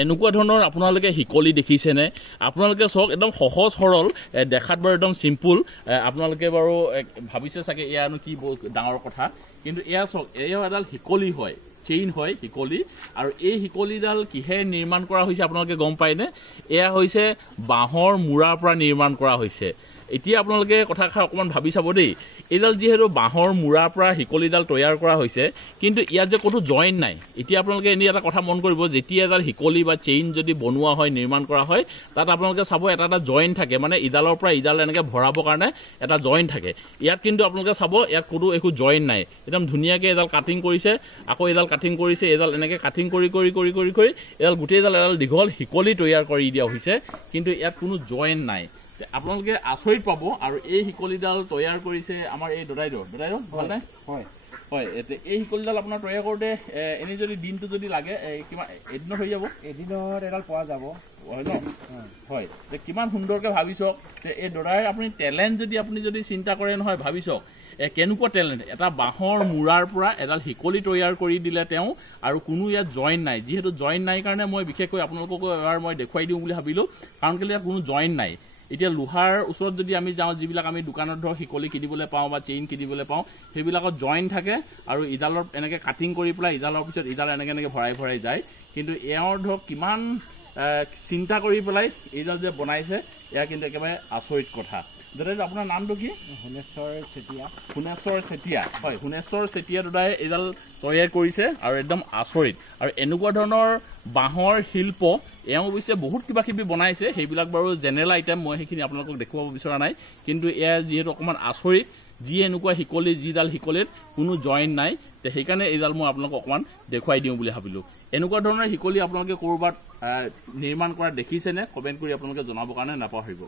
এনেকুৱা ধৰণৰ আপোনালোকে শিকলি দেখিছেনে আপোনালোকে চক একদম সহজ সৰল দেখাত বাৰু একদম সিম্পল আপোনালোকে বাৰু ভাবিছে চাগে ইয়ানো কি ডাঙৰ কথা কিন্তু এয়া চক এয়া এডাল শিকলি হয় চেইন হয় শিকলি আৰু এই শিকলিডাল কিহে নিৰ্মাণ কৰা হৈছে আপোনালোকে গম পায়নে এয়া হৈছে বাঁহৰ মূৰাৰ পৰা নিৰ্মাণ কৰা হৈছে এতিয়া আপোনালোকে কথাষাৰ অকমান ভাবি চাব দেই এডাল যিহেতু বাঁহৰ মূৰাৰ পৰা শিকলিডাল তৈয়াৰ কৰা হৈছে কিন্তু ইয়াত যে কোনো জইণ্ট নাই এতিয়া আপোনালোকে এনে এটা কথা মন কৰিব যেতিয়া এডাল শিকলি বা চেইন যদি বনোৱা হয় নিৰ্মাণ কৰা হয় তাত আপোনালোকে চাব এটা জইণ্ট থাকে মানে ইডালৰ পৰা ইডাল এনেকৈ ভৰাবৰ কাৰণে এটা জইণ্ট থাকে ইয়াত কিন্তু আপোনালোকে চাব ইয়াত কোনো একো জইণ্ট নাই একদম ধুনীয়াকৈ এডাল কাটিং কৰিছে আকৌ এডাল কাটিং কৰিছে এডাল এনেকৈ কাটিং কৰি এডাল গোটেইডাল এডাল দীঘল শিকলি তৈয়াৰ কৰি দিয়া হৈছে কিন্তু ইয়াত কোনো জইণ্ট নাই আপোনালোকে আচৰিত পাব আৰু এই শিকলিডাল তৈয়াৰ কৰিছে আমাৰ এই দদাইদেউ ভালনে হয় হয় এই শিকলিডাল আপোনাৰ তৈয়াৰ কৰোঁতে এনেই যদি দিনটো যদি লাগে কিমান এদিনত হৈ যাব এদিনত এডাল পোৱা যাব হয় ন হয় কিমান সুন্দৰকৈ ভাবি চাওক এই দদাইৰ আপুনি টেলেণ্ট যদি যদি চিন্তা কৰে নহয় ভাবি চাওক কেনেকুৱা টেলেণ্ট এটা বাঁহৰ মূৰাৰ পৰা এডাল শিকলি তৈয়াৰ কৰি দিলে তেওঁ আৰু কোনো ইয়াত জইণ্ট নাই যিহেতু জইণ্ট নাই কাৰণে মই বিশেষকৈ আপোনালোককো এবাৰ মই দেখুৱাই দিওঁ বুলি ভাবিলোঁ কাৰণ কেলৈ ইয়াত কোনো জইণ্ট নাই এতিয়া লোহাৰ ওচৰত যদি আমি যাওঁ যিবিলাক আমি দোকানত ধৰক শিকলি কিনিবলৈ পাওঁ বা চেইন কিনিবলৈ পাওঁ সেইবিলাকত জইণ্ট থাকে আৰু ইডালৰ এনেকৈ কাটিং কৰি পেলাই ইডালৰ পিছত ইডাল এনেকৈ ভৰাই যায় কিন্তু এওঁৰ ধৰক কিমান চিন্তা কৰি পেলাই এইডাল যে বনাইছে এয়া কিন্তু একেবাৰে আচৰিত কথা দাদা আপোনাৰ নামটো কি শুনেশ্বৰ চেতিয়া হয় শুনেশ্বৰ চেতিয়া দাদাই এইডাল তৈয়াৰ কৰিছে আৰু একদম আচৰিত আৰু এনেকুৱা ধৰণৰ বাঁহৰ শিল্প এওঁ অৱশ্যে বহুত কিবা কিবি বনাইছে সেইবিলাক বাৰু জেনেৰেল আইটেম মই সেইখিনি আপোনালোকক দেখুৱাব বিচৰা নাই কিন্তু এয়া যিহেতু অকণমান আচৰিত যি এনেকুৱা শিকলি যিডাল শিকলিত কোনো জইণ্ট নাই সেইকাৰণে এইডাল মই আপোনালোকক অকণমান দেখুৱাই দিওঁ বুলি ভাবিলোঁ এনেকুৱা ধৰণৰ শিকলি আপোনালোকে ক'ৰবাত নিৰ্মাণ কৰা দেখিছেনে কমেণ্ট কৰি আপোনালোকে জনাবৰ কাৰণে নাপাহৰিব